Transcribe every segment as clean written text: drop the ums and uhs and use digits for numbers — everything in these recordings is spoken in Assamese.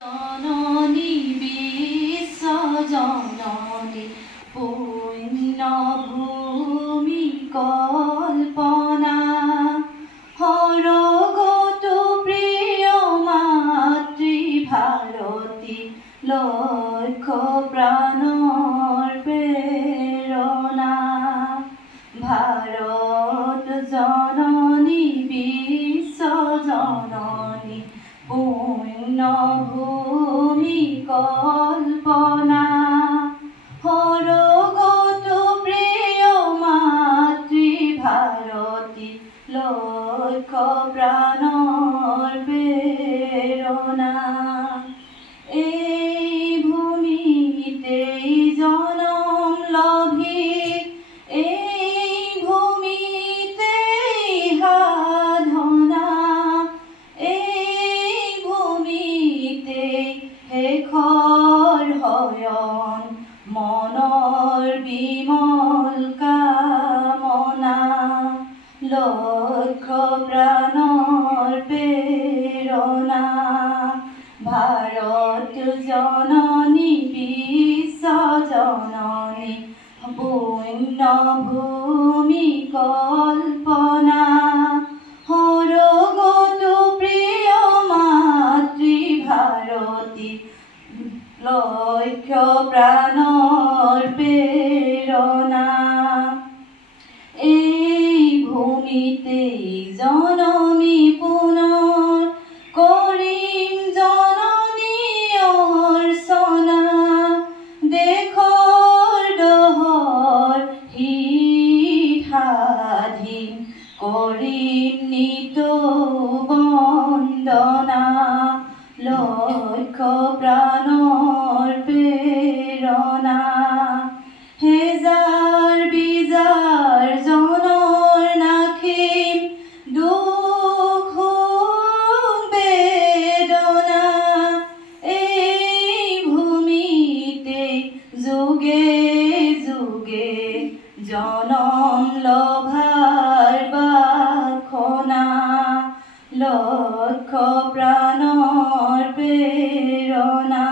জননী বিশ্বজননী পুণ্যভূমি কল্পনা সৰগত প্ৰিয় মাতৃভাৰতী লক্ষ্য প্ৰাণৰ প্ৰেৰণা ভাৰত জননী বিশ্বজননী পুণ্যভূমি কল্পনা সৰগত প্ৰিয় মাতৃভাৰতী লক্ষ্য প্ৰাণৰ প্ৰেৰণা এই ভূমিতেই জনম লভি এই ভূমিতেই সাধনা এই ভূমিতেই শেষৰ শয়ন মনৰ বিমল কামনা লক্ষ্য প্ৰাণৰ প্ৰেৰণা ভাৰত জননী বিশ্বজননী পুণ্যভূমি কল্পনা সৰগত প্ৰিয় মাতৃভাৰতী লক্ষ্য প্ৰাণৰ প্ৰেৰণা এই ভূমিতেই জনমী পুনৰ কৰিম জননী অৰ্চনা দেশৰ দহৰ হিত সাধিম কৰিম নিত বন্দনা লক্ষ্য প্ৰাণৰ প্ৰেৰণা হেজাৰ বিজাৰ জনৰ নাখিম দুখ বেদনা এই ভূমিতেই যুগে যুগে জনম লভাৰ বাসনা লক্ষ্য প্ৰাণৰ প্ৰেৰণা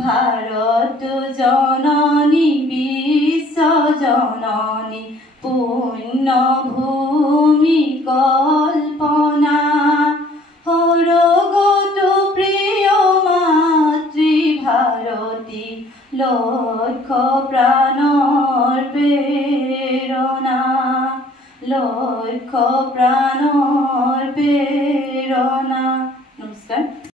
ভাৰত জননী বিশ্বজননী পুণ্যভূমি কল্পনা সৰগত প্ৰিয় মাতৃভাৰতী লক্ষ্য প্ৰাণৰ প্ৰেৰণা লক্ষ্য প্ৰাণৰ প্ৰেৰণা। নমস্কাৰ।